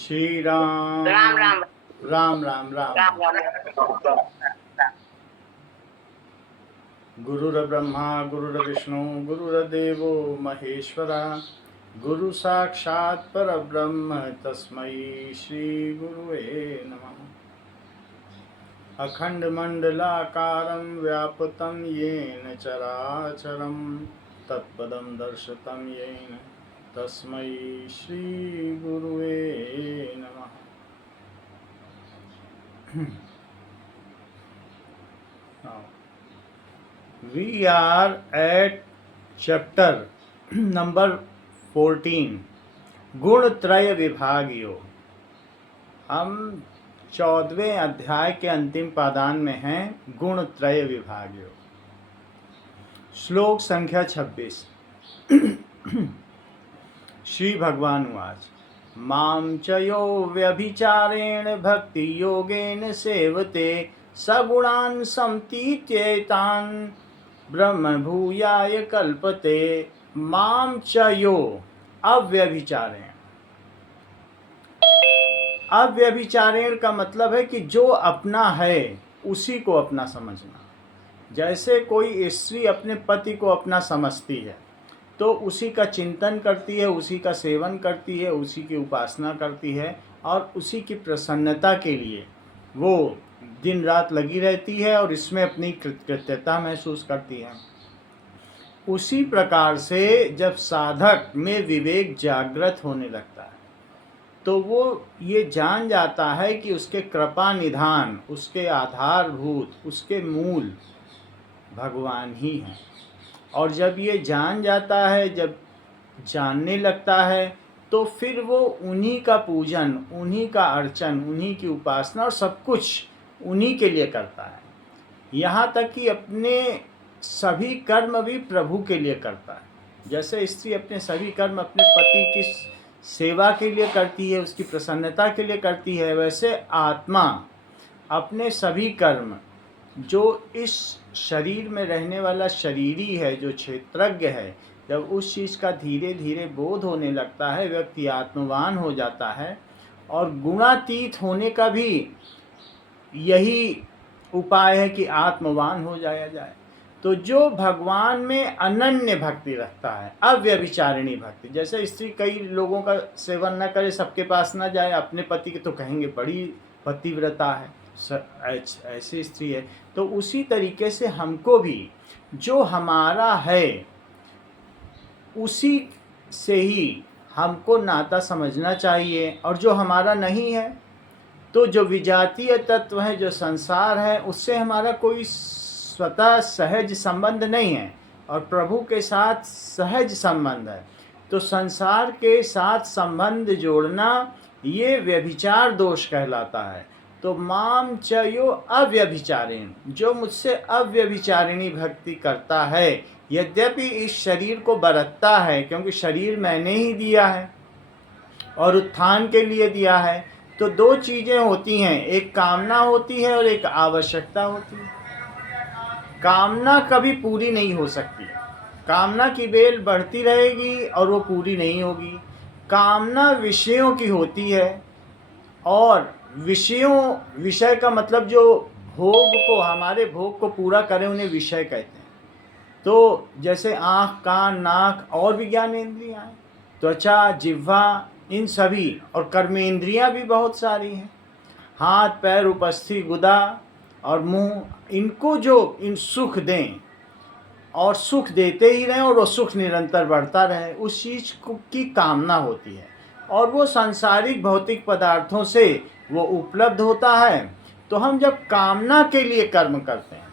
श्री राम राम राम राम राम राम राम राम। राम। गुरुर्ब्रह्मा गुरुर्विष्णु गुरुर्देवो महेश्वरा गुरु साक्षात् परब्रह्म तस्मै श्री गुरुवे नमः। अखण्डमण्डलाकारं व्याप्तं येन चराचरं तत्पदं दर्शितं येन तस्मै श्री गुरुवे नमः। Now, we are at chapter number 14, गुण त्रय विभाग योग। हम 14वें अध्याय के अंतिम पादान में हैं, गुण त्रय विभाग योग। श्लोक संख्या 26। श्री भगवान उवाच मां च यो व्यभिचारेण भक्ति योगेन सेवते सगुणान् संतीत्येतान् ब्रह्म भूयाय कल्पते। मां च यो अव्यभिचारेण। अव्यभिचारेण का मतलब है कि जो अपना है उसी को अपना समझना। जैसे कोई स्त्री अपने पति को अपना समझती है तो उसी का चिंतन करती है, उसी का सेवन करती है, उसी की उपासना करती है और उसी की प्रसन्नता के लिए वो दिन रात लगी रहती है और इसमें अपनी कृतज्ञता महसूस करती है। उसी प्रकार से जब साधक में विवेक जागृत होने लगता है तो वो ये जान जाता है कि उसके कृपा निधान, उसके आधारभूत, उसके मूल भगवान ही हैं। और जब ये जान जाता है, जब जानने लगता है तो फिर वो उन्हीं का पूजन, उन्हीं का अर्चन, उन्हीं की उपासना और सब कुछ उन्हीं के लिए करता है। यहाँ तक कि अपने सभी कर्म भी प्रभु के लिए करता है। जैसे स्त्री अपने सभी कर्म अपने पति की सेवा के लिए करती है, उसकी प्रसन्नता के लिए करती है, वैसे आत्मा अपने सभी कर्म, जो इस शरीर में रहने वाला शरीरी है, जो क्षेत्रज्ञ है, जब उस चीज़ का धीरे धीरे बोध होने लगता है, व्यक्ति आत्मवान हो जाता है। और गुणातीत होने का भी यही उपाय है कि आत्मवान हो जाया जाए। तो जो भगवान में अनन्य भक्ति रखता है, अव्यभिचारिणी भक्ति, जैसे स्त्री कई लोगों का सेवन न करे, सबके पास न जाए, अपने पति के तो कहेंगे बड़ी पतिव्रता है, ऐसी स्त्री है। तो उसी तरीके से हमको भी जो हमारा है उसी से ही हमको नाता समझना चाहिए, और जो हमारा नहीं है तो जो विजातीय तत्व है, जो संसार है, उससे हमारा कोई स्वतः सहज संबंध नहीं है और प्रभु के साथ सहज संबंध है। तो संसार के साथ संबंध जोड़ना ये व्यभिचार दोष कहलाता है। तो माम च यो अव्यभिचारेण, जो मुझसे अव्यभिचारिणी भक्ति करता है, यद्यपि इस शरीर को बरतता है, क्योंकि शरीर मैंने ही दिया है और उत्थान के लिए दिया है। तो दो चीज़ें होती हैं, एक कामना होती है और एक आवश्यकता होती है। कामना कभी पूरी नहीं हो सकती, कामना की बेल बढ़ती रहेगी और वो पूरी नहीं होगी। कामना विषयों की होती है, और विषय का मतलब जो भोग को, हमारे भोग को पूरा करें, उन्हें विषय कहते हैं। तो जैसे आँख, कान, नाक और भी ज्ञानेंद्रियाँ हैं, त्वचा, जिह्वा, इन सभी, और कर्मेंद्रियाँ भी बहुत सारी हैं, हाथ, पैर, उपस्थि, गुदा और मुंह, इनको जो इन सुख दें और सुख देते ही रहें और वो सुख निरंतर बढ़ता रहे, उस चीज़ की कामना होती है। और वो सांसारिक भौतिक पदार्थों से वो उपलब्ध होता है। तो हम जब कामना के लिए कर्म करते हैं,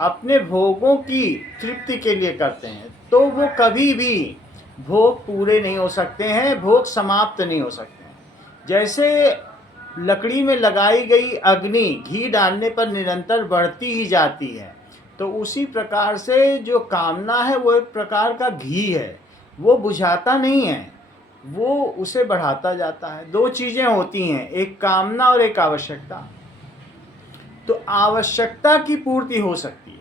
अपने भोगों की तृप्ति के लिए करते हैं, तो वो कभी भी भोग पूरे नहीं हो सकते हैं, भोग समाप्त नहीं हो सकते हैं। जैसे लकड़ी में लगाई गई अग्नि घी डालने पर निरंतर बढ़ती ही जाती है, तो उसी प्रकार से जो कामना है वो एक प्रकार का घी है, वो बुझाता नहीं है, वो उसे बढ़ाता जाता है। दो चीज़ें होती हैं, एक कामना और एक आवश्यकता। तो आवश्यकता की पूर्ति हो सकती है,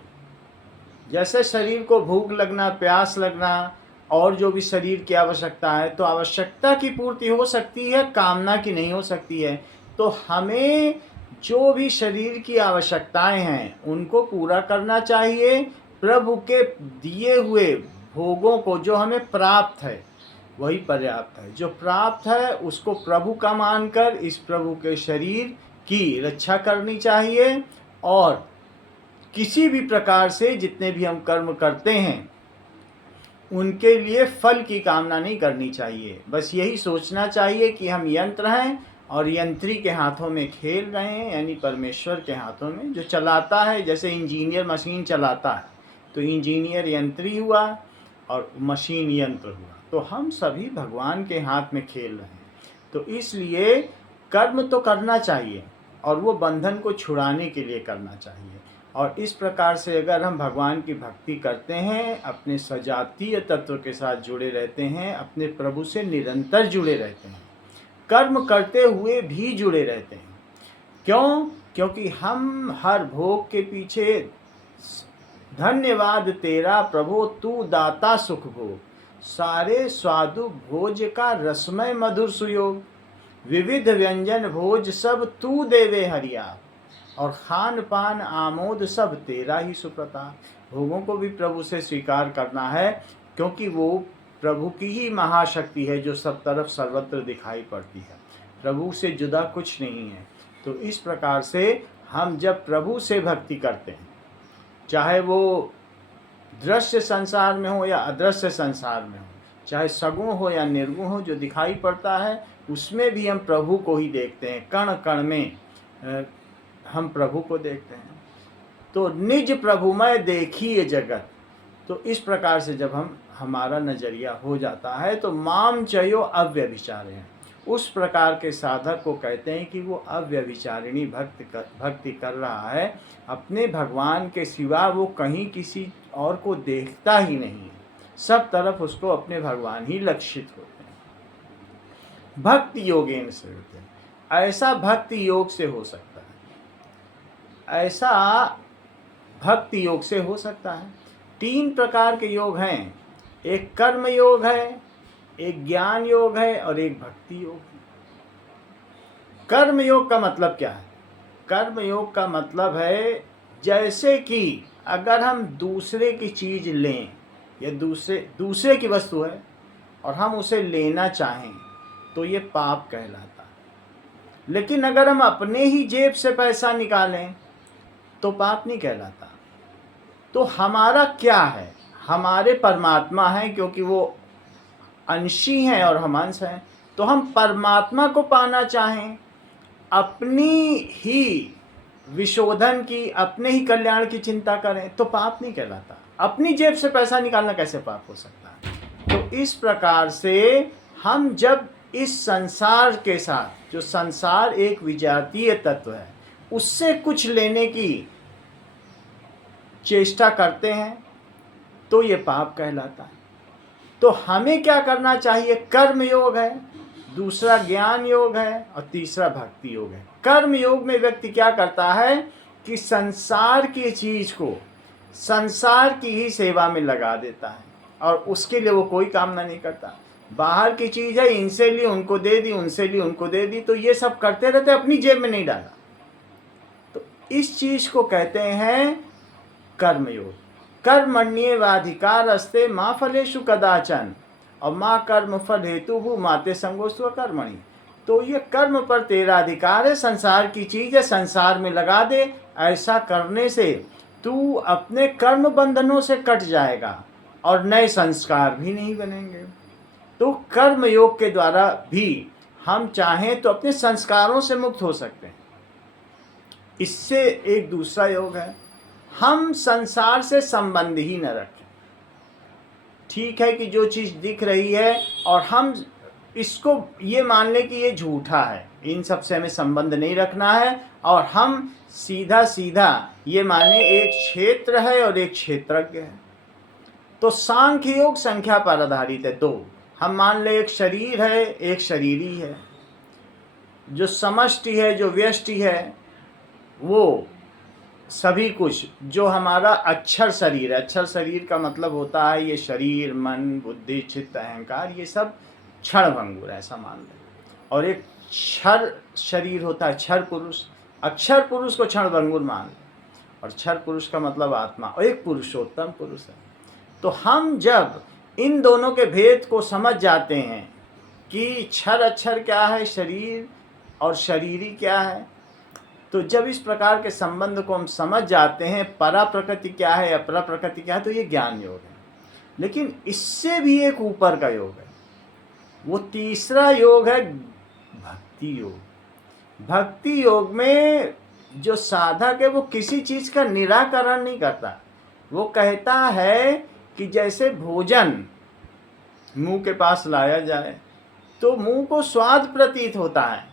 जैसे शरीर को भूख लगना, प्यास लगना, और जो भी शरीर की आवश्यकता है, तो आवश्यकता की पूर्ति हो सकती है, कामना की नहीं हो सकती है। तो हमें जो भी शरीर की आवश्यकताएं हैं उनको पूरा करना चाहिए। प्रभु के दिए हुए भोगों को जो हमें प्राप्त है वही पर्याप्त है। जो प्राप्त है उसको प्रभु का मानकर इस प्रभु के शरीर की रक्षा करनी चाहिए। और किसी भी प्रकार से जितने भी हम कर्म करते हैं उनके लिए फल की कामना नहीं करनी चाहिए। बस यही सोचना चाहिए कि हम यंत्र हैं और यंत्री के हाथों में खेल रहे हैं, यानी परमेश्वर के हाथों में। जो चलाता है, जैसे इंजीनियर मशीन चलाता है, तो इंजीनियर यंत्री हुआ और मशीन यंत्र हुआ। तो हम सभी भगवान के हाथ में खेल रहे हैं। तो इसलिए कर्म तो करना चाहिए और वो बंधन को छुड़ाने के लिए करना चाहिए। और इस प्रकार से अगर हम भगवान की भक्ति करते हैं, अपने सजातीय तत्व के साथ जुड़े रहते हैं, अपने प्रभु से निरंतर जुड़े रहते हैं, कर्म करते हुए भी जुड़े रहते हैं। क्यों? क्योंकि हम हर भोग के पीछे धन्यवाद तेरा प्रभु तू दाता सुख भोग, सारे स्वादु भोज का रसमय मधुर सुयोग, विविध व्यंजन भोज सब तू देवे हरिया, और खान पान आमोद सब तेरा ही सुप्रताप। भोगों को भी प्रभु से स्वीकार करना है, क्योंकि वो प्रभु की ही महाशक्ति है जो सब तरफ सर्वत्र दिखाई पड़ती है। प्रभु से जुदा कुछ नहीं है। तो इस प्रकार से हम जब प्रभु से भक्ति करते हैं, चाहे वो दृश्य संसार में हो या अदृश्य संसार में हो, चाहे सगुण हो या निर्गुण हो, जो दिखाई पड़ता है उसमें भी हम प्रभु को ही देखते हैं। कण कण में हम प्रभु को देखते हैं। तो निज प्रभुमय देखिए जगत। तो इस प्रकार से जब हमारा नजरिया हो जाता है तो माम चयो अव्यभिचारे, उस प्रकार के साधक को कहते हैं कि वो अव्यभिचारिणी भक्ति कर रहा है। अपने भगवान के सिवा वो कहीं किसी और को देखता ही नहीं है। सब तरफ उसको अपने भगवान ही लक्षित होते हैं। भक्ति योगेन से होते हैं। ऐसा भक्ति योग से हो सकता है, ऐसा भक्ति योग से हो सकता है। 3 प्रकार के योग हैं। एक कर्म योग है, एक ज्ञान योग है और एक भक्ति योग है। कर्म योग का मतलब क्या है? कर्म योग का मतलब है, जैसे कि अगर हम दूसरे की चीज लें या दूसरे की वस्तु है और हम उसे लेना चाहें तो ये पाप कहलाता है। लेकिन अगर हम अपने ही जेब से पैसा निकालें तो पाप नहीं कहलाता। तो हमारा क्या है? हमारे परमात्मा है, क्योंकि वो अंशी हैं और हम अंश हैं। तो हम परमात्मा को पाना चाहें, अपनी ही विशोधन की, अपने ही कल्याण की चिंता करें तो पाप नहीं कहलाता। अपनी जेब से पैसा निकालना कैसे पाप हो सकता है? तो इस प्रकार से हम जब इस संसार के साथ, जो संसार एक विजातीय तत्व है, उससे कुछ लेने की चेष्टा करते हैं तो ये पाप कहलाता है। तो हमें क्या करना चाहिए? कर्म योग है, दूसरा ज्ञान योग है और तीसरा भक्ति योग है। कर्म योग में व्यक्ति क्या करता है कि संसार की चीज को संसार की ही सेवा में लगा देता है और उसके लिए वो कोई कामना नहीं करता। बाहर की चीज है, इनसे ली उनको दे दी, उनसे ली उनको दे दी, तो ये सब करते रहते, अपनी जेब में नहीं डाला। तो इस चीज को कहते हैं कर्मयोग। कर्मण्येवाधिकारस्ते माँ फलेषु कदाचन, और माँ कर्म फल हेतु भू माते संगोस्व कर्मणि। तो ये कर्म पर तेरा अधिकार है, संसार की चीज है, संसार में लगा दे। ऐसा करने से तू अपने कर्म बंधनों से कट जाएगा और नए संस्कार भी नहीं बनेंगे। तो कर्म योग के द्वारा भी हम चाहें तो अपने संस्कारों से मुक्त हो सकते हैं। इससे एक दूसरा योग है, हम संसार से संबंध ही न रखें। ठीक है कि जो चीज़ दिख रही है और हम इसको ये मान लें कि ये झूठा है, इन सब से हमें संबंध नहीं रखना है, और हम सीधा सीधा ये माने एक क्षेत्र है और एक क्षेत्रज्ञ है। तो सांख्य योग संख्या पर आधारित है। 2 हम मान ले, एक शरीर है, एक शरीरी है। जो समष्टि है, जो व्यष्टि है, वो सभी कुछ जो हमारा अक्षर शरीर है, अक्षर शरीर का मतलब होता है ये शरीर, मन, बुद्धि, चित्त, अहंकार, ये सब क्षणभंगुर है, ऐसा मान लें। और एक क्षर शरीर होता है, क्षर पुरुष, अक्षर पुरुष को क्षणभंगुर मान लें, और क्षर पुरुष का मतलब आत्मा, और एक पुरुषोत्तम पुरुष है। तो हम जब इन दोनों के भेद को समझ जाते हैं कि क्षर अक्षर क्या है, शरीर और शरीरी क्या है, तो जब इस प्रकार के संबंध को हम समझ जाते हैं, परा प्रकृति क्या है, अपरा प्रकृति क्या है, तो ये ज्ञान योग है। लेकिन इससे भी एक ऊपर का योग है, वो तीसरा योग है भक्ति योग। भक्ति योग में जो साधक है वो किसी चीज का निराकरण नहीं करता, वो कहता है कि जैसे भोजन मुंह के पास लाया जाए तो मुंह को स्वाद प्रतीत होता है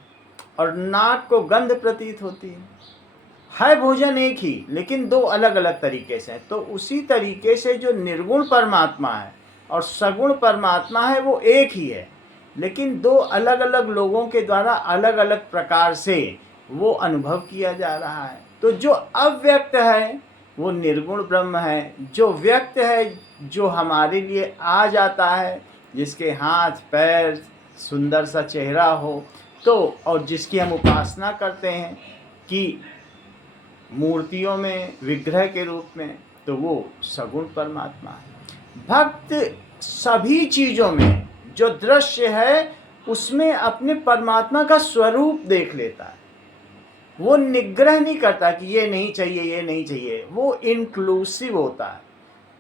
और नाक को गंध प्रतीत होती है भोजन एक ही, लेकिन दो अलग अलग तरीके से। तो उसी तरीके से जो निर्गुण परमात्मा है और सगुण परमात्मा है वो एक ही है, लेकिन दो अलग अलग लोगों के द्वारा अलग अलग प्रकार से वो अनुभव किया जा रहा है। तो जो अव्यक्त है वो निर्गुण ब्रह्म है, जो व्यक्त है, जो हमारे लिए आ जाता है, जिसके हाथ पैर सुंदर सा चेहरा हो, तो और जिसकी हम उपासना करते हैं कि मूर्तियों में, विग्रह के रूप में, तो वो सगुण परमात्मा है। भक्त सभी चीज़ों में जो दृश्य है उसमें अपने परमात्मा का स्वरूप देख लेता है, वो निग्रह नहीं करता कि ये नहीं चाहिए, ये नहीं चाहिए, वो इंक्लूसिव होता है,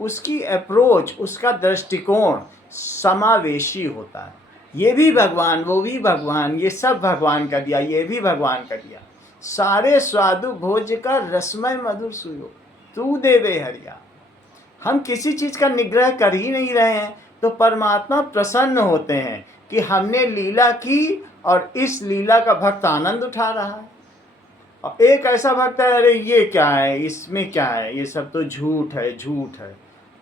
उसकी अप्रोच, उसका दृष्टिकोण समावेशी होता है। ये भी भगवान, वो भी भगवान, ये सब भगवान का दिया, ये भी भगवान का दिया, सारे स्वादु भोज का रसमय मधुर सुयो तू देवे हरिया। हम किसी चीज़ का निग्रह कर ही नहीं रहे हैं, तो परमात्मा प्रसन्न होते हैं कि हमने लीला की और इस लीला का भक्त आनंद उठा रहा है। और एक ऐसा भक्त है, अरे ये क्या है, इसमें क्या है, ये सब तो झूठ है, झूठ है,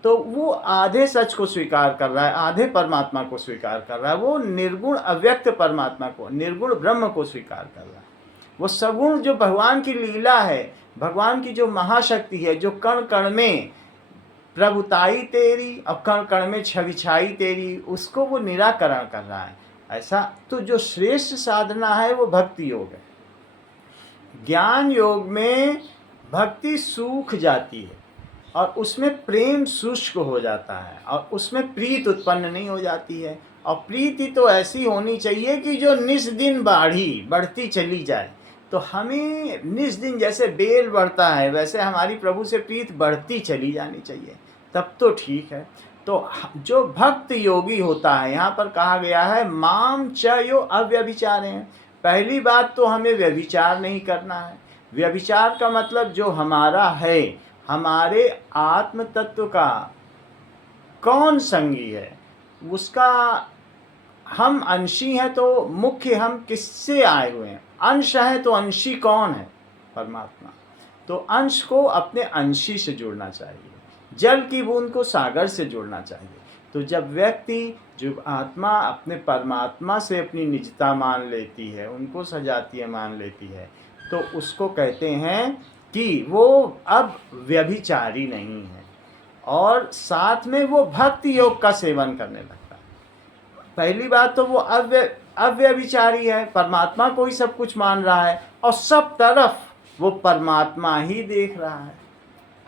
तो वो आधे सच को स्वीकार कर रहा है, आधे परमात्मा को स्वीकार कर रहा है, वो निर्गुण अव्यक्त परमात्मा को, निर्गुण ब्रह्म को स्वीकार कर रहा है। वो सगुण जो भगवान की लीला है, भगवान की जो महाशक्ति है, जो कण कण में प्रभुताई तेरी और कण कण में छविछाई तेरी, उसको वो निराकरण कर रहा है। ऐसा तो जो श्रेष्ठ साधना है वो भक्ति योग है। ज्ञान योग में भक्ति सूख जाती है और उसमें प्रेम शुष्क हो जाता है और उसमें प्रीत उत्पन्न नहीं हो जाती है। और प्रीति तो ऐसी होनी चाहिए कि जो निस दिन बढ़ती चली जाए। तो हमें निस दिन जैसे बेल बढ़ता है वैसे हमारी प्रभु से प्रीत बढ़ती चली जानी चाहिए, तब तो ठीक है। तो जो भक्त योगी होता है, यहाँ पर कहा गया है माम च यो अव्यभिचारेण। पहली बात तो हमें व्यभिचार नहीं करना है। व्यभिचार का मतलब जो हमारा है, हमारे आत्म तत्व का कौन संगी है, उसका हम अंशी हैं तो मुख्य हम किससे आए हुए हैं, अंश है तो अंशी कौन है, परमात्मा। तो अंश को अपने अंशी से जोड़ना चाहिए, जल की बूंद को सागर से जोड़ना चाहिए। तो जब व्यक्ति, जो आत्मा अपने परमात्मा से अपनी निजता मान लेती है, उनको सजातीय मान लेती है, तो उसको कहते हैं कि वो अब व्यभिचारी नहीं है और साथ में वो भक्ति योग का सेवन करने लगता है। पहली बात तो वो अव्यभिचारी है, परमात्मा को ही सब कुछ मान रहा है और सब तरफ वो परमात्मा ही देख रहा है,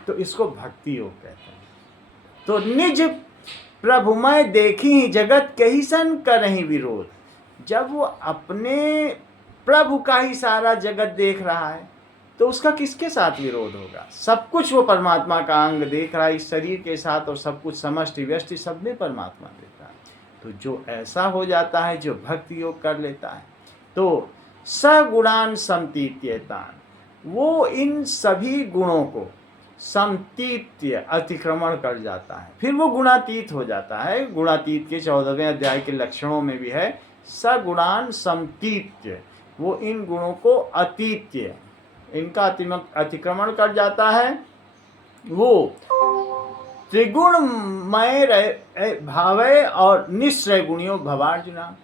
तो इसको भक्ति योग कहते हैं। तो निज प्रभुमय देखी ही जगत कही सन करहि विरोध। जब वो अपने प्रभु का ही सारा जगत देख रहा है तो उसका किसके साथ विरोध होगा। सब कुछ वो परमात्मा का अंग देख रहा है इस शरीर के साथ, और सब कुछ समष्टि व्यष्टि सब में परमात्मा देख रहा है। तो जो ऐसा हो जाता है, जो भक्ति योग कर लेता है, तो सगुणान समतीत्यतान, वो इन सभी गुणों को समतीत्य अतिक्रमण कर जाता है, फिर वो गुणातीत हो जाता है। गुणातीत के 14वें अध्याय के लक्षणों में भी है सगुणान समतीत्य, वो इन गुणों को अतीत्य, इनका अतिक्रमण कर जाता है। वो त्रिगुणमय भावय और निश्चय गुणियों भवार्जुना।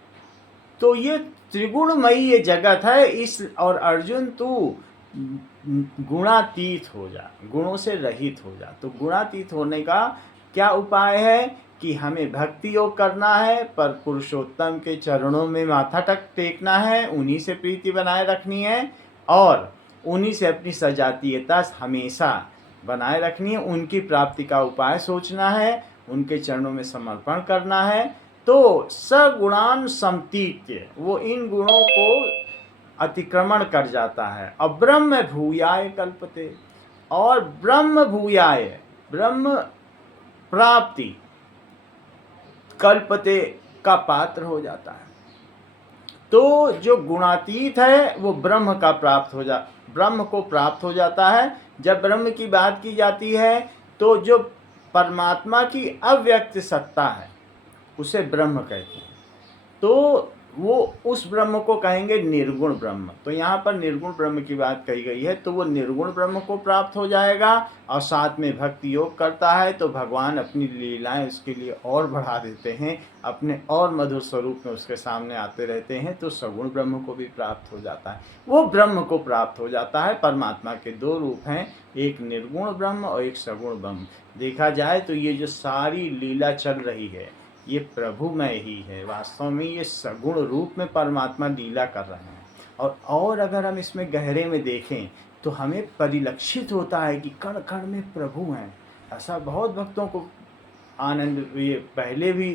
तो ये त्रिगुणमयी ये जगत है, इस और अर्जुन तू गुणातीत हो जा, गुणों से रहित हो जा। तो गुणातीत होने का क्या उपाय है कि हमें भक्ति योग करना है, पर पुरुषोत्तम के चरणों में माथा टेकना है, उन्हीं से प्रीति बनाए रखनी है और उन्हीं से अपनी सजातीयता हमेशा बनाए रखनी है, उनकी प्राप्ति का उपाय सोचना है, उनके चरणों में समर्पण करना है। तो सगुणान समतीत्य, वो इन गुणों को अतिक्रमण कर जाता है। और ब्रह्म भूयाय कल्पते, और ब्रह्म भूयाय, ब्रह्म प्राप्ति कल्पते का पात्र हो जाता है। तो जो गुणातीत है वो ब्रह्म को प्राप्त हो जाता है। जब ब्रह्म की बात की जाती है तो जो परमात्मा की अव्यक्त सत्ता है उसे ब्रह्म कहते हैं। तो वो उस ब्रह्म को कहेंगे निर्गुण ब्रह्म। तो यहाँ पर निर्गुण ब्रह्म की बात कही गई है, तो वो निर्गुण ब्रह्म को प्राप्त हो जाएगा। और साथ में भक्ति योग करता है तो भगवान अपनी लीलाएं उसके लिए और बढ़ा देते हैं, अपने और मधुर स्वरूप में उसके सामने आते रहते हैं। तो सगुण ब्रह्म को भी प्राप्त हो जाता है, वो ब्रह्म को प्राप्त हो जाता है। परमात्मा के दो रूप हैं, एक निर्गुण ब्रह्म और एक सगुण ब्रह्म। देखा जाए तो ये जो सारी लीला चल रही है ये प्रभुमय ही है। वास्तव में ये सगुण रूप में परमात्मा लीला कर रहे हैं। और अगर हम इसमें गहरे में देखें तो हमें परिलक्षित होता है कि कण कण में प्रभु हैं। ऐसा बहुत भक्तों को आनंद ये पहले भी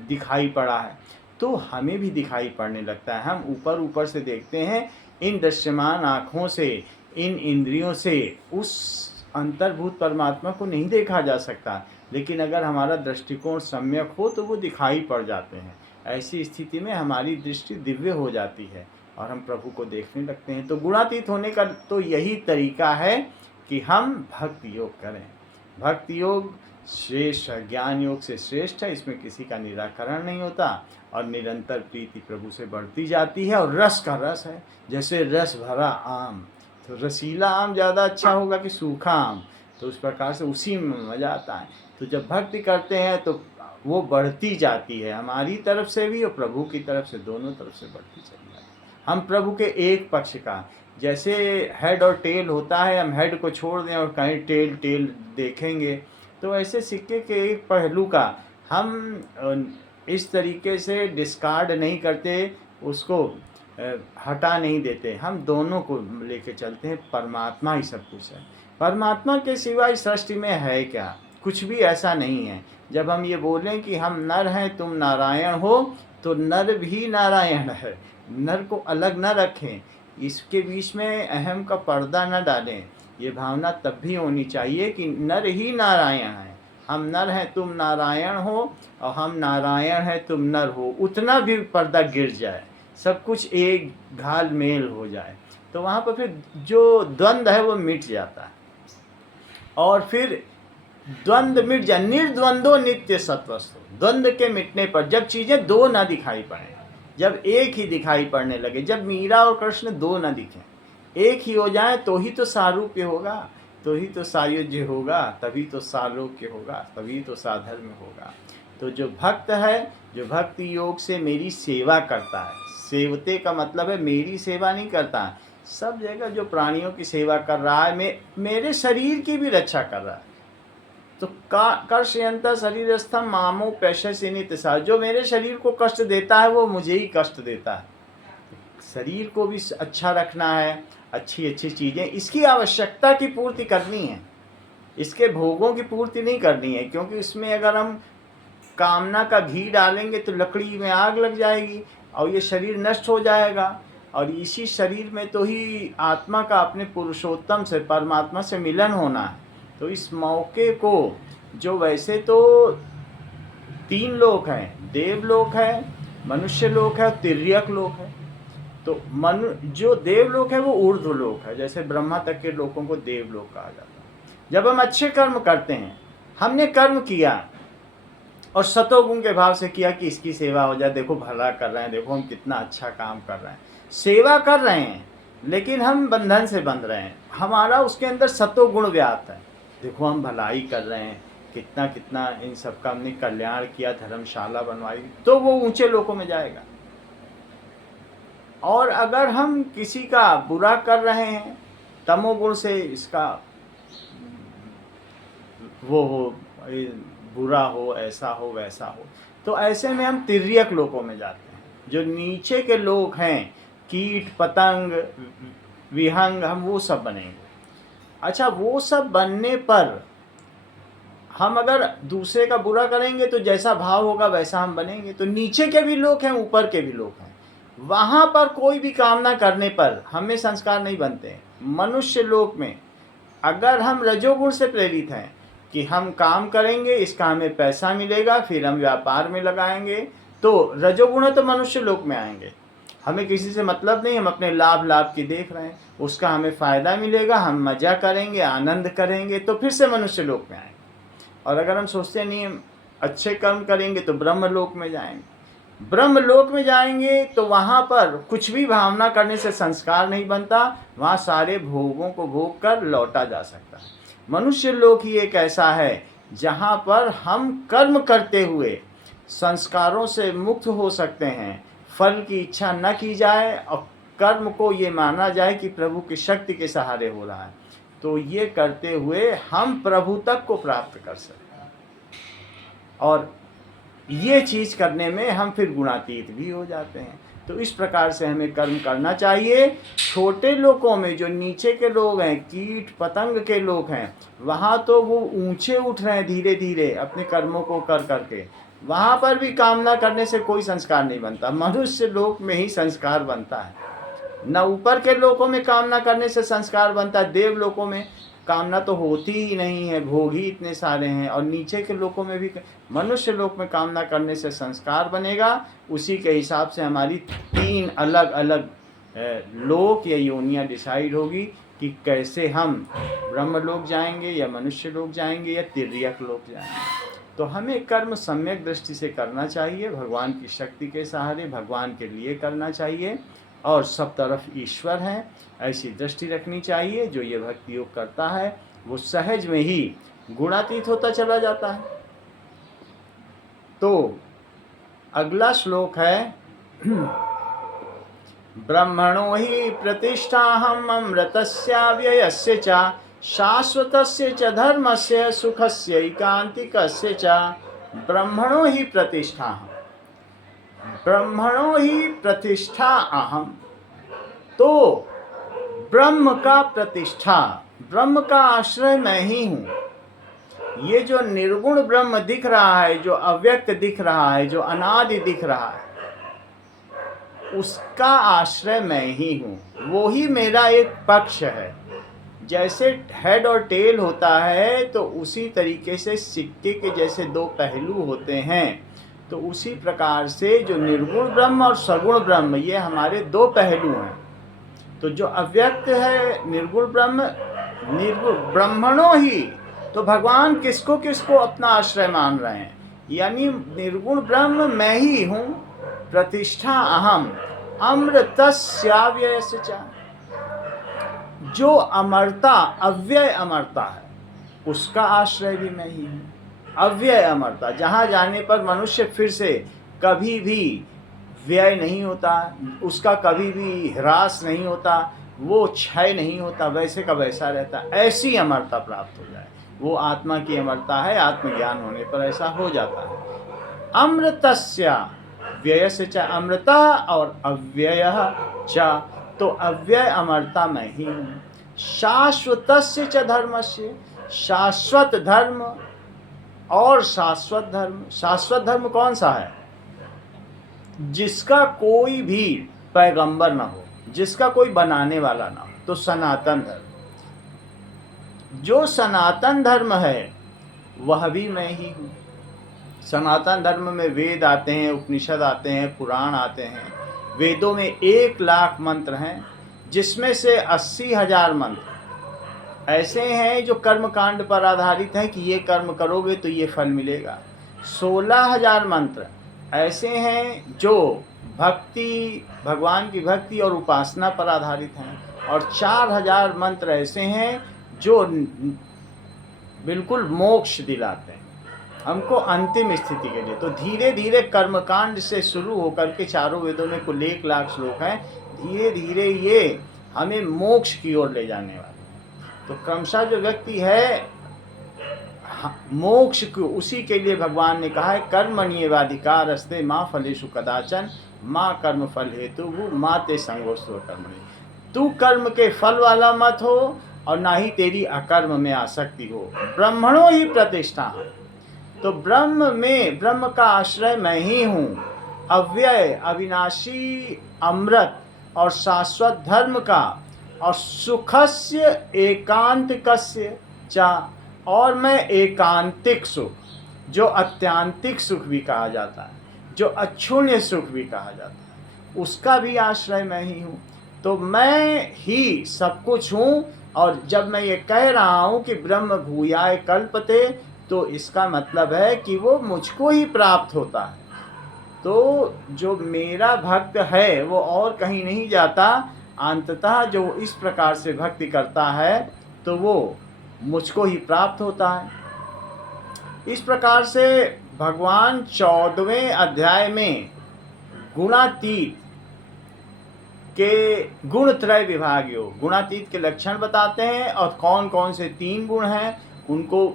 दिखाई पड़ा है, तो हमें भी दिखाई पड़ने लगता है। हम ऊपर ऊपर से देखते हैं, इन दृश्यमान आँखों से, इन इंद्रियों से उस अंतर्भूत परमात्मा को नहीं देखा जा सकता, लेकिन अगर हमारा दृष्टिकोण सम्यक हो तो वो दिखाई पड़ जाते हैं। ऐसी स्थिति में हमारी दृष्टि दिव्य हो जाती है और हम प्रभु को देखने लगते हैं। तो गुणातीत होने का तो यही तरीका है कि हम भक्ति योग करें। भक्ति योग श्रेष्ठ, ज्ञान योग से श्रेष्ठ है, इसमें किसी का निराकरण नहीं होता और निरंतर प्रीति प्रभु से बढ़ती जाती है। और रस का रस है, जैसे रस भरा आम, तो रसीला आम ज़्यादा अच्छा होगा कि सूखा आम, तो उस प्रकार से उसी में मज़ा आता है। तो जब भक्ति करते हैं तो वो बढ़ती जाती है, हमारी तरफ से भी और प्रभु की तरफ से, दोनों तरफ से बढ़ती चली जाती है। हम प्रभु के एक पक्ष का, जैसे हेड और टेल होता है, हम हेड को छोड़ दें और कहीं टेल देखेंगे, तो ऐसे सिक्के के एक पहलू का हम इस तरीके से डिस्कार्ड नहीं करते, उसको हटा नहीं देते, हम दोनों को लेके चलते हैं। परमात्मा ही सब कुछ है, परमात्मा के सिवा इस सृष्टि में है क्या? कुछ भी ऐसा नहीं है। जब हम ये बोलें कि हम नर हैं तुम नारायण हो, तो नर भी नारायण है, नर को अलग न रखें, इसके बीच में अहम का पर्दा न डालें। ये भावना तब भी होनी चाहिए कि नर ही नारायण है। हम नर हैं तुम नारायण हो और हम नारायण हैं तुम नर हो, उतना भी पर्दा गिर जाए, सब कुछ एक घाल मेल हो जाए, तो वहाँ पर फिर जो द्वंद्व है वो मिट जाता है। और फिर द्वंद्व मिट जाए, निर्द्वंदो नित्य सत्वस्तु। द्वंद्व के मिटने पर, जब चीज़ें दो ना दिखाई पड़े, जब एक ही दिखाई पड़ने लगे, जब मीरा और कृष्ण दो ना दिखें, एक ही हो जाए, तो ही तो सारूप्य होगा, तो ही तो सायुज्य होगा, तभी तो सालोक्य होगा, तभी तो साधर्म होगा। तो जो भक्त है, जो भक्ति योग से मेरी सेवा करता है, सेवते का मतलब है मेरी सेवा नहीं करता, सब जगह जो प्राणियों की सेवा कर रहा है, मेरे शरीर की भी रक्षा कर रहा है। तो कर्षयंता शरीरस्थम मामो पैशसिनित सा, जो मेरे शरीर को कष्ट देता है वो मुझे ही कष्ट देता है। शरीर को भी अच्छा रखना है, अच्छी अच्छी चीज़ें, इसकी आवश्यकता की पूर्ति करनी है, इसके भोगों की पूर्ति नहीं करनी है। क्योंकि इसमें अगर हम कामना का घी डालेंगे तो लकड़ी में आग लग जाएगी और ये शरीर नष्ट हो जाएगा। और इसी शरीर में तो ही आत्मा का अपने पुरुषोत्तम से, परमात्मा से मिलन होना है। तो इस मौके को, जो वैसे तो 3 लोक हैं, देवलोक है, मनुष्य लोक है और तिर्यक लोक है। तो जो देवलोक है वो ऊर्ध्व लोक है, जैसे ब्रह्मा तक के लोकों को देवलोक कहा जाता है। जब हम अच्छे कर्म करते हैं, हमने कर्म किया और सतोगुण के भाव से किया कि इसकी सेवा हो जाए, देखो भला कर रहे हैं, देखो हम कितना अच्छा काम कर रहे हैं, सेवा कर रहे हैं, लेकिन हम बंधन से बंध रहे हैं, हमारा उसके अंदर सतोगुण व्याप्त है। देखो हम भलाई कर रहे हैं, कितना कितना इन सबका हमने कल्याण किया, धर्मशाला बनवाई, तो वो ऊंचे लोकों में जाएगा। और अगर हम किसी का बुरा कर रहे हैं तमोगुण से इसका वो हो, बुरा हो, ऐसा हो, वैसा हो। तो ऐसे में हम तिर्यक लोकों में जाते हैं। जो नीचे के लोग हैं, कीट पतंग विहंग, हम वो सब बनेंगे। अच्छा, वो सब बनने पर हम अगर दूसरे का बुरा करेंगे तो जैसा भाव होगा वैसा हम बनेंगे। तो नीचे के भी लोग हैं, ऊपर के भी लोग हैं, वहाँ पर कोई भी कामना करने पर हमें संस्कार नहीं बनते। मनुष्य लोक में अगर हम रजोगुण से प्रेरित हैं कि हम काम करेंगे, इसका हमें पैसा मिलेगा, फिर हम व्यापार में लगाएंगे, तो रजोगुण तो मनुष्य लोक में आएंगे। हमें किसी से मतलब नहीं, हम अपने लाभ की देख रहे हैं, उसका हमें फ़ायदा मिलेगा, हम मज़ा करेंगे, आनंद करेंगे, तो फिर से मनुष्य लोक में आएंगे। और अगर हम सोचते नहीं हम अच्छे कर्म करेंगे तो ब्रह्मलोक में जाएंगे। ब्रह्मलोक में जाएंगे तो वहाँ पर कुछ भी भावना करने से संस्कार नहीं बनता, वहाँ सारे भोगों को भोग कर लौटा जा सकता है। मनुष्य लोक ही एक ऐसा है जहाँ पर हम कर्म करते हुए संस्कारों से मुक्त हो सकते हैं, फल की इच्छा न की जाए और कर्म को ये माना जाए कि प्रभु की शक्ति के सहारे हो रहा है। तो ये करते हुए हम प्रभु तक को प्राप्त कर सकते हैं। और ये चीज़ करने में हम फिर गुणातीत भी हो जाते हैं। तो इस प्रकार से हमें कर्म करना चाहिए। छोटे लोगों में जो नीचे के लोग हैं, कीट पतंग के लोग हैं, वहाँ तो वो ऊंचे उठ रहे हैं धीरे धीरे अपने कर्मों को कर करके। वहाँ पर भी कामना करने से कोई संस्कार नहीं बनता, मनुष्य लोक में ही संस्कार बनता है। न ऊपर के लोकों में कामना करने से संस्कार बनता है, देव लोकों में कामना तो होती ही नहीं है, भोग ही इतने सारे हैं। और नीचे के लोकों में भी, मनुष्य लोक में कामना करने से संस्कार बनेगा। उसी के हिसाब से हमारी 3 अलग अलग लोक या योनियाँ डिसाइड होगी कि कैसे हम ब्रह्मलोक जाएंगे या मनुष्य लोक जाएंगे या तिर्यक लोक जाएंगे। तो हमें कर्म सम्यक दृष्टि से करना चाहिए, भगवान की शक्ति के सहारे, भगवान के लिए करना चाहिए। और सब तरफ ईश्वर हैं, ऐसी दृष्टि रखनी चाहिए। जो ये भक्ति योग करता है वो सहज में ही गुणातीत होता चला जाता है। तो अगला श्लोक है ब्रह्मणो हि प्रतिष्ठाहम् अमृतस्याव्ययस्य च शाश्वतस्य च धर्मस्य सुखस्य एकान्तिकस्य च। ब्रह्मणो हि प्रतिष्ठाहम्, ब्रह्मणो ही प्रतिष्ठा अहम। तो ब्रह्म का प्रतिष्ठा, ब्रह्म का आश्रय मैं ही हूँ। ये जो निर्गुण ब्रह्म दिख रहा है, जो अव्यक्त दिख रहा है, जो अनादि दिख रहा है, उसका आश्रय मैं ही हूँ। वो ही मेरा एक पक्ष है। जैसे हेड और टेल होता है तो उसी तरीके से सिक्के के जैसे 2 पहलू होते हैं। तो उसी प्रकार से जो निर्गुण ब्रह्म और सगुण ब्रह्म, ये हमारे 2 पहलू हैं। तो जो अव्यक्त है निर्गुण ब्रह्म, निर्गुण ब्रह्मणों ही, तो भगवान किसको किसको अपना आश्रय मान रहे हैं, यानी निर्गुण ब्रह्म मैं ही हूँ। प्रतिष्ठा अहम अमृतस्याव्ययस्य च, जो अमरता अव्यय अमरता है उसका आश्रय भी मैं ही हूँ। अव्यय अमरता, जहाँ जाने पर मनुष्य फिर से कभी भी व्यय नहीं होता, उसका कभी भी ह्रास नहीं होता, वो क्षय नहीं होता, वैसे का वैसा रहता, ऐसी अमरता प्राप्त हो जाए, वो आत्मा की अमरता है। आत्मज्ञान होने पर ऐसा हो जाता है। अमृतस्य व्ययस्य च, अमृता और अव्ययः च, तो अव्यय अमरता मैं ही हूँ। शाश्वतस्य च धर्मस्य, शाश्वत धर्म और शाश्वत धर्म। शाश्वत धर्म कौन सा है? जिसका कोई भी पैगंबर ना हो, जिसका कोई बनाने वाला ना हो, तो सनातन धर्म। जो सनातन धर्म है वह भी मैं ही हूँ। सनातन धर्म में वेद आते हैं, उपनिषद आते हैं, पुराण आते हैं। वेदों में 1 लाख मंत्र हैं, जिसमें से 80,000 मंत्र ऐसे हैं जो कर्म कांड पर आधारित हैं कि ये कर्म करोगे तो ये फल मिलेगा। 16,000 मंत्र ऐसे हैं जो भक्ति, भगवान की भक्ति और उपासना पर आधारित हैं। और 4,000 मंत्र ऐसे हैं जो बिल्कुल मोक्ष दिलाते हैं हमको अंतिम स्थिति के लिए। तो धीरे धीरे कर्मकांड से शुरू होकर के चारों वेदों में कुल 1 लाख श्लोक हैं। धीरे धीरे ये हमें मोक्ष की ओर ले जाने वाले। तो क्रमशः जो व्यक्ति है मोक्ष को, उसी के लिए भगवान ने कहा है कर्मण्येवाधिकार अस्ते माँ फलेषु कदाचन माँ कर्म फल हेतु माँ ते संगोस्तु कर्मणि। तू कर्म के फल वाला मत हो और ना ही तेरी अकर्म में आसक्ति हो। ब्रह्मणों ही प्रतिष्ठा है। तो ब्रह्म का आश्रय मैं ही हूँ। अव्यय अविनाशी अमृत और शाश्वत धर्म का और सुखस्य एकांतिकस्य चा, और मैं एकांतिक सुख, जो अत्यांतिक सुख भी कहा जाता है, जो अक्षुण्य सुख भी कहा जाता है, उसका भी आश्रय मैं ही हूँ। तो मैं ही सब कुछ हूँ। और जब मैं ये कह रहा हूँ कि ब्रह्म भूयाय कल्पते, तो इसका मतलब है कि वो मुझको ही प्राप्त होता है। तो जो मेरा भक्त है वो और कहीं नहीं जाता। अंततः जो इस प्रकार से भक्ति करता है तो वो मुझको ही प्राप्त होता है। इस प्रकार से भगवान 14वें अध्याय में गुणातीत के गुणत्रय विभाग्यो, गुणातीत के लक्षण बताते हैं और कौन कौन से 3 गुण हैं, उनको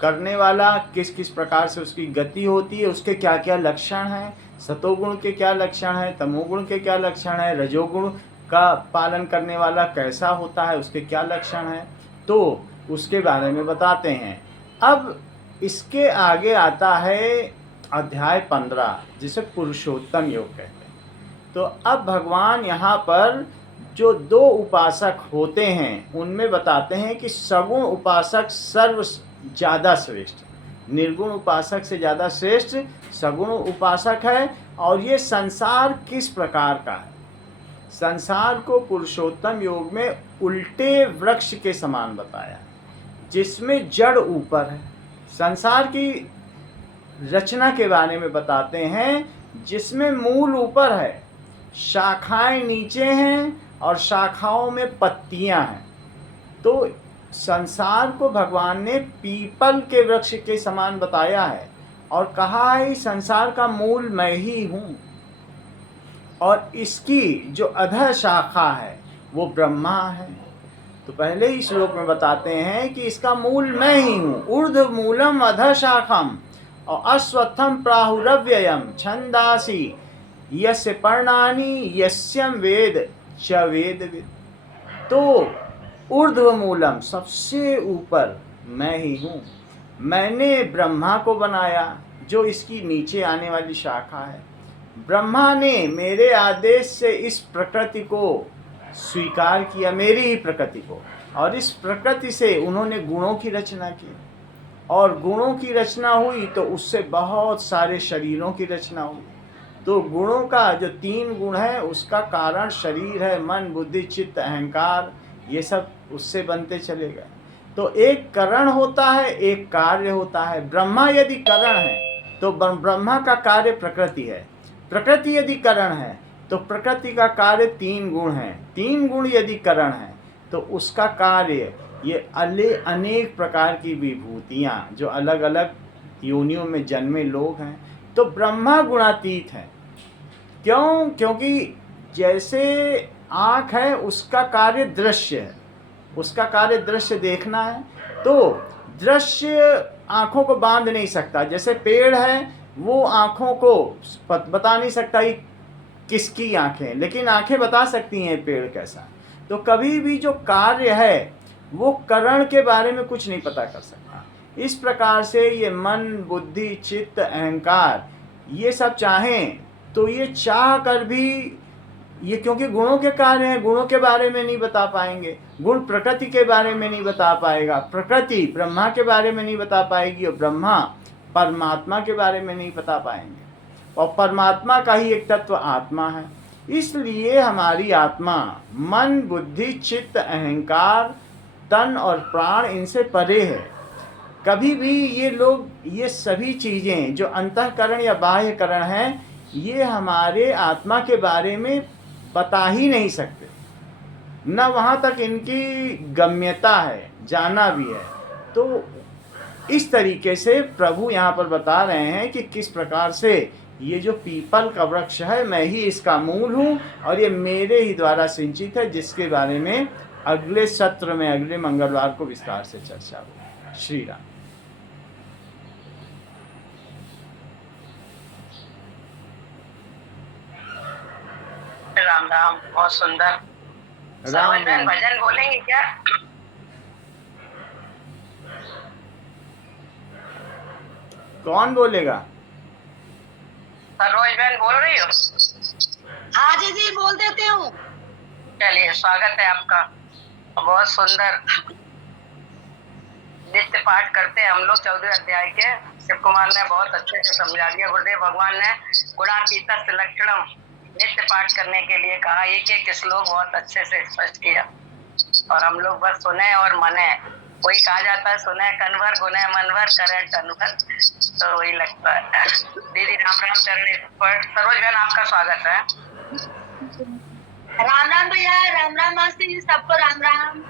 करने वाला किस किस प्रकार से उसकी गति होती है, उसके क्या क्या लक्षण हैं, सतोगुण के क्या लक्षण हैं, तमोगुण के क्या लक्षण हैं, रजोगुण का पालन करने वाला कैसा होता है, उसके क्या लक्षण हैं, तो उसके बारे में बताते हैं। अब इसके आगे आता है अध्याय 15, जिसे पुरुषोत्तम योग कहते हैं। तो अब भगवान यहाँ पर जो 2 उपासक होते हैं उनमें बताते हैं कि सगुण उपासक सर्व ज़्यादा श्रेष्ठ, निर्गुण उपासक से ज़्यादा श्रेष्ठ सगुण उपासक है। और ये संसार किस प्रकार का है। संसार को पुरुषोत्तम योग में उल्टे वृक्ष के समान बताया है, जिसमें जड़ ऊपर है। संसार की रचना के बारे में बताते हैं, जिसमें मूल ऊपर है, शाखाएं नीचे हैं और शाखाओं में पत्तियां हैं। तो संसार को भगवान ने पीपल के वृक्ष के समान बताया है और कहा है संसार का मूल मैं ही हूँ। और इसकी जो अधः शाखा है वो ब्रह्मा है। तो पहले ही श्लोक में बताते हैं कि इसका मूल मैं ही हूँ। ऊर्ध्व मूलम अधः शाखम और अश्वत्थम प्राहुरव्ययम छंदासी यस्य पर्णानि यस्यम वेद च वेदविद। तो ऊर्ध्व मूलम, सबसे ऊपर मैं ही हूँ। मैंने ब्रह्मा को बनाया जो इसकी नीचे आने वाली शाखा है। ब्रह्मा ने मेरे आदेश से इस प्रकृति को स्वीकार किया, मेरी ही प्रकृति को, और इस प्रकृति से उन्होंने गुणों की रचना की। और गुणों की रचना हुई तो उससे बहुत सारे शरीरों की रचना हुई। तो गुणों का जो 3 गुण है उसका कारण शरीर है, मन बुद्धि चित्त अहंकार, ये सब उससे बनते चले गए। तो एक करण होता है, एक कार्य होता है। ब्रह्मा यदि करण है तो ब्रह्मा का कार्य प्रकृति है। प्रकृति यदि करण है तो प्रकृति का कार्य 3 गुण है। 3 गुण यदि करण है तो उसका कार्य ये अनेक प्रकार की विभूतियाँ, जो अलग अलग योनियों में जन्मे लोग हैं। तो ब्रह्मा गुणातीत है। क्यों? क्योंकि जैसे आँख है उसका कार्य दृश्य है, उसका कार्य दृश्य देखना है। तो दृश्य आँखों को बांध नहीं सकता। जैसे पेड़ है वो आँखों को बता नहीं सकता ही किसकी आँखें, लेकिन आँखें बता सकती हैं पेड़ कैसा। तो कभी भी जो कार्य है वो करण के बारे में कुछ नहीं पता कर सकता। इस प्रकार से ये मन बुद्धि चित्त अहंकार ये सब चाहें तो ये चाह कर भी ये, क्योंकि गुणों के कार्य हैं, गुणों के बारे में नहीं बता पाएंगे। गुण प्रकृति के बारे में नहीं बता पाएगा, प्रकृति ब्रह्मा के बारे में नहीं बता पाएगी, और ब्रह्मा परमात्मा के बारे में नहीं बता पाएंगे। और परमात्मा का ही एक तत्व आत्मा है। इसलिए हमारी आत्मा मन बुद्धि चित्त अहंकार तन और प्राण इनसे परे है। कभी भी ये लोग ये सभी चीज़ें जो अंतःकरण या बाह्यकरण हैं ये हमारे आत्मा के बारे में बता ही नहीं सकते, न वहाँ तक इनकी गम्यता है, जाना भी है। तो इस तरीके से प्रभु यहाँ पर बता रहे हैं कि किस प्रकार से ये जो पीपल का वृक्ष है मैं ही इसका मूल हूँ और ये मेरे ही द्वारा सिंचित है, जिसके बारे में अगले सत्र में अगले मंगलवार को विस्तार से चर्चा होगी। श्री राम। राम राम। बहुत सुंदर। राम राम। भजन बोलेंगे क्या? कौन बोलेगा? सरोज बहन बोल रही हो? हाँ जी बोल देती हूँ। चलिए, स्वागत है आपका। बहुत सुंदर नित्य पाठ करते हैं हम लोग 14वें अध्याय के। शिव कुमार ने बहुत अच्छे से समझा दिया। गुरुदेव भगवान ने गुणातीत लक्षणम नित्य पाठ करने के लिए कहा। एक एक श्लोक बहुत अच्छे से स्पष्ट किया और हम लोग बस सुने और मने। कोई कहा जाता है सुने कन्वर, गुने मनवर, करें टनवर, तो वही लगता है। दीदी राम राम चरण पर। सरोज बहन आपका स्वागत है। राम राम भैया। राम राम मासी जी, सबको राम राम।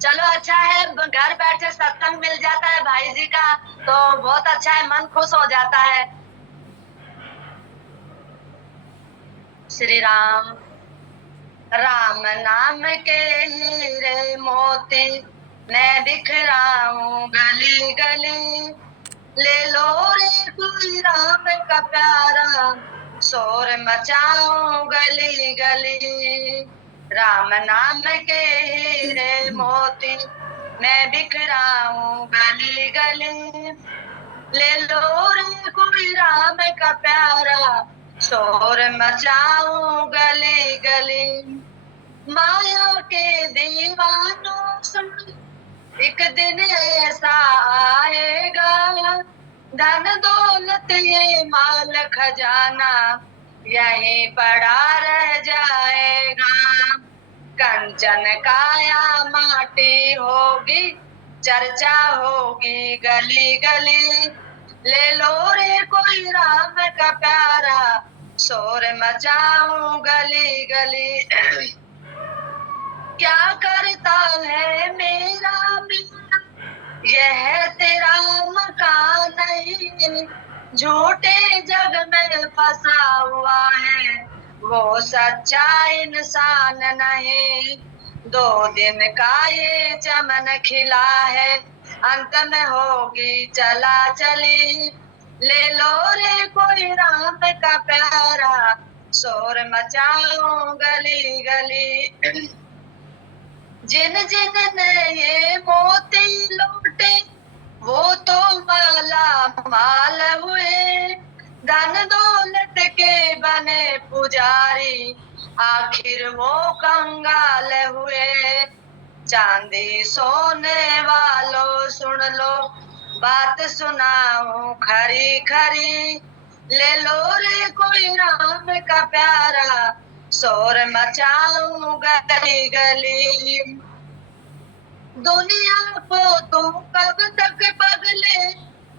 चलो अच्छा है, घर बैठे सत्संग मिल जाता है भाई जी का, तो बहुत अच्छा है, मन खुश हो जाता है। श्री राम। राम नाम के हीरे मोती मैं बिखराऊं गली गली, ले लो रे कोई राम का प्यारा, शोर मचाऊं गली गली। राम नाम के हीरे मोती मैं बिखराऊं गली गली, ले लो रे कोई राम का प्यारा, शोर मचाऊं गली गली। माया के दीवानों सुन, एक दिन ऐसा आएगा, धन दौलत ये माल खजाना यहीं पड़ा रह जाएगा। कंचन काया माटी होगी, चर्चा होगी गली गली, ले लो रे कोई राम का प्यारा, शोर मचाऊं गली गली। क्या करता है मेरा मियां, यह तेरा मकान नहीं, झूठे जग में फंसा हुआ है, वो सच्चा इंसान नहीं। 2 दिन का ये चमन खिला है, अंत में होगी चला चली, ले लो रे कोई राम का प्यारा, शोर मचाऊं गली गली। जिन जिन ने ये मोती लूटे वो तो माला माल हुए, धन दौलत के बने पुजारी आखिर वो कंगाल हुए। चांदी सोने वालों सुन लो, बात सुनाऊं खरी खरी, ले लो रे कोई राम का प्यारा, शोर मचाऊं गली गली। दुनिया को तू कब तक बदले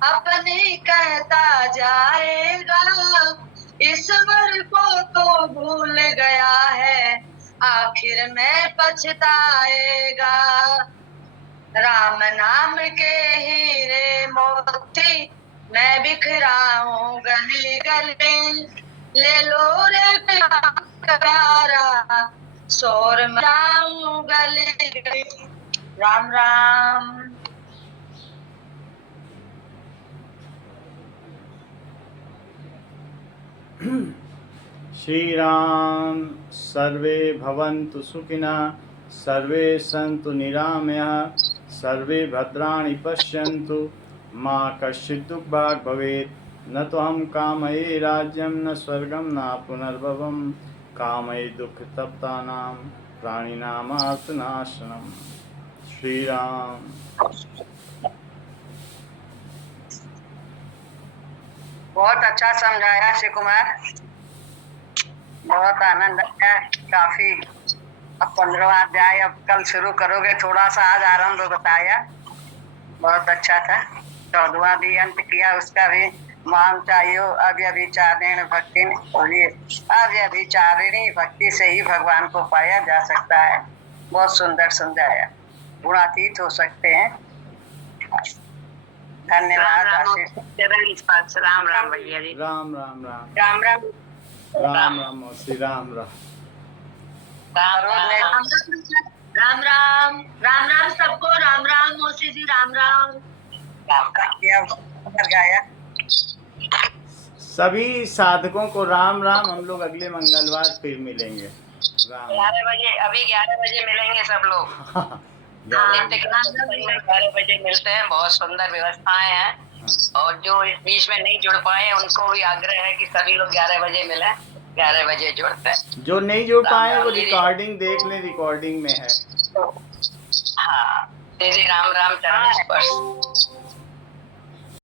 अपनी कहता जाएगा, ईश्वर को तो भूल गया है, आखिर में पछताएगा। राम नाम के हीरे मोती मैं बिखराऊं गली गली, ले लो रे प्यारा, शोर मचाऊं गली गली। राम राम। श्री राम। सर्वे भवन्तु सुखिनः, सर्वे सन्तु निरामयाः, सर्वे भद्राणि पश्यन्तु, मा कश्चित् दुःखभाग् भवेत्। न तो हम कामये राज्यं न स्वर्गं न पुनर्भवं, कामये दुःखतप्तानां प्राणिनामार्तनाशनम्। श्री राम। बहुत अच्छा समझाया शिव कुमार, बहुत आनंद आया। काफी। अब 15वां अध्याय अब कल शुरू करोगे, थोड़ा सा आज आरंभ बताया, बहुत अच्छा था। 14वां भी अंत किया, उसका भी मान चाहिए। अव्यभिचारिणी भक्ति, अव्यभिचारिणी भक्ति से ही भगवान को पाया जा सकता है। बहुत सुंदर समझाया। गुणातीत हो सकते हैं। धन्यवाद आशीष। राम राम भैया जी। राम राम राम राम राम राम राम श्री राम राम। राम राम। राम राम राम राम सबको, राम राम मौसी जी, राम राम। गाया सभी साधकों को राम राम। हम लोग अगले मंगलवार फिर मिलेंगे। राम 11 बजे, अभी 11 बजे मिलेंगे सब लोग। नित्य क्रम में 11 बजे मिलते हैं। बहुत सुंदर व्यवस्थाएं हैं और जो इस बीच में नहीं जुड़ पाए उनको भी आग्रह है कि सभी लोग 11 बजे मिलें। 11 बजे जुड़ते हैं। जो नहीं जुड़ पाए वो राम दीदी। रिकॉर्डिंग देख लें, रिकॉर्डिंग में है। हाँ दीदी, राम राम चरण स्पर्श।